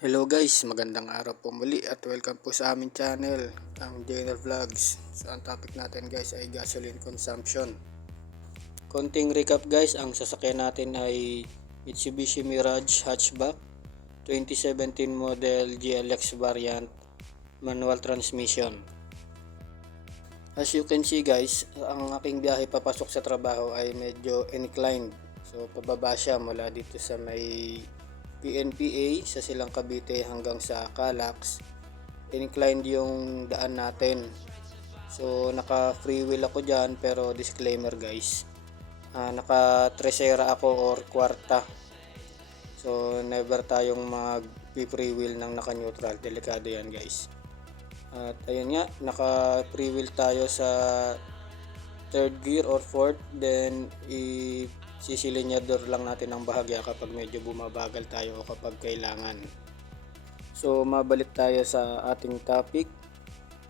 Hello guys, magandang araw po muli at welcome po sa aming channel, ang Jenner Vlogs. So ang topic natin guys ay gasoline consumption. Konting recap guys, ang sasakyan natin ay Mitsubishi Mirage Hatchback 2017 model GLX variant, manual transmission. As you can see guys, ang aking biyahe papasok sa trabaho ay medyo inclined. So pababa siya mula dito sa may PNPA sa Silang Cavite hanggang sa Calax. Inclined yung daan natin. So naka free wheel ako dyan, pero disclaimer guys, naka tresera ako or kwarta. So never tayong mag free wheel ng naka neutral, delikado yan guys. At ayun nga, naka free wheel tayo sa third gear or fourth, then sisilinyador lang natin ang bahagya kapag medyo bumabagal tayo o kapag kailangan. So mabalik tayo sa ating topic.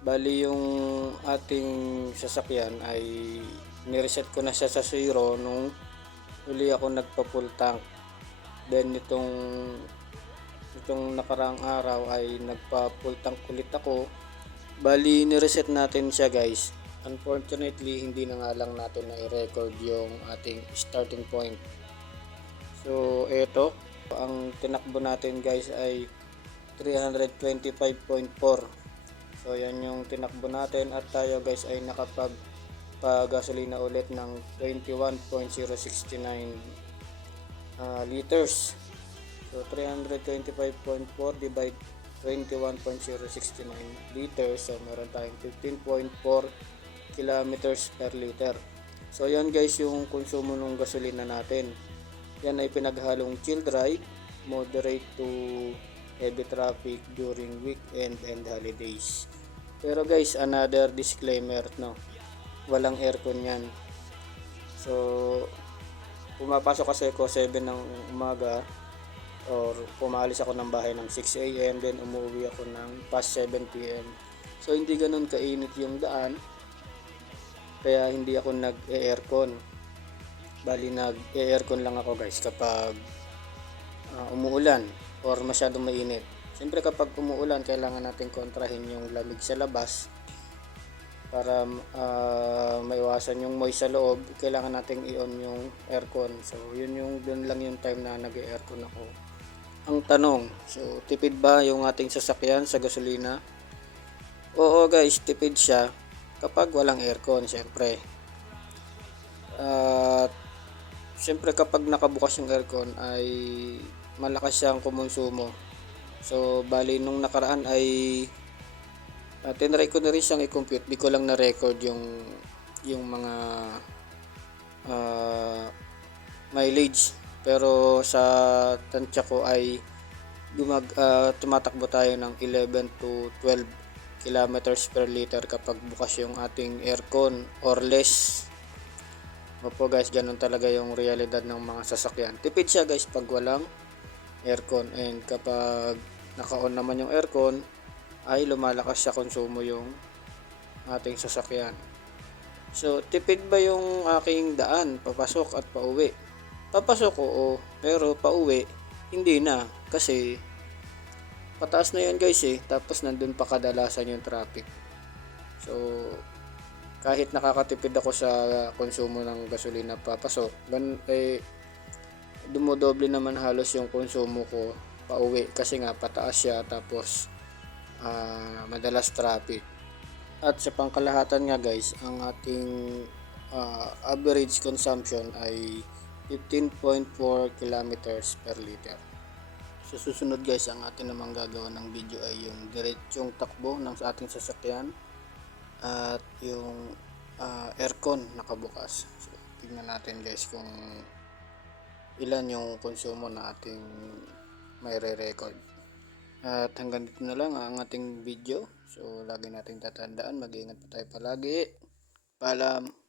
Bali yung ating sasakyan ay nireset ko na siya sa zero nung uli ako nagpa full tank. Then itong nakaraang araw ay nagpa full tank ulit ako. Bali nireset natin siya guys. Unfortunately, hindi na nga lang natin na-record yung ating starting point. So, eto, ang tinakbo natin guys ay 325.4. So, yan yung tinakbo natin at tayo guys ay nakapag-gasolina ulit ng 21.069 liters. So, 325.4 divide 21.069 liters. So, meron tayong 15.4 kilometers per liter. So yan guys yung konsumo ng gasolina natin. Yan ay pinaghalong chill drive, moderate to heavy traffic during weekend and holidays. Pero guys, another disclaimer, no, walang aircon yan. So pumapasok kasi ako 7 ng umaga or pumalis ako ng bahay ng 6 AM, then umuwi ako ng past 7 PM. So hindi ganun kainit yung daan, kaya hindi ako nag-aircon. Bali nag-aircon lang ako guys kapag umuulan or masyadong mainit. Siyempre kapag umuulan, kailangan natin kontrahin yung lamig sa labas para maiwasan yung moist sa loob. Kailangan nating i-on yung aircon. So doon lang yung time na nag-aircon ako. Ang tanong, so tipid ba yung ating sasakyan sa gasolina? Oo guys, tipid siya kapag walang aircon, syempre. Syempre kapag nakabukas yung aircon ay malakas siyang kumonsumo. So bali nung nakaraan ay tinry ko na rin siyang i-compute. Di ko lang na-record yung mga mileage. Pero sa tansya ko ay tumatakbo tayo ng 11 to 12 kilometers per liter kapag bukas yung ating aircon or less. Opo guys, ganun talaga yung realidad ng mga sasakyan. Tipid siya guys pag walang aircon, and kapag naka-on naman yung aircon ay lumalakas sa konsumo yung ating sasakyan. So tipid ba yung aking daan papasok at pauwi? Papasok oo, pero pauwi hindi na, kasi pataas na yan guys tapos nandun pa kadalasan yung traffic. So kahit nakakatipid ako sa konsumo ng gasolina papasok, dumodoble naman halos yung konsumo ko pauwi, kasi nga pataas siya tapos madalas traffic. At sa pangkalahatan nga guys, ang ating average consumption ay 15.4 kilometers per liter. So susunod guys, ang atin namang gagawa ng video ay yung diretsong takbo ng ating sasakyan at yung aircon nakabukas. So tingnan natin guys kung ilan yung konsumo na ating may re-record. At hanggang dito na lang ang ating video. So lagi nating tatandaan, mag-iingat po tayo palagi. Paalam.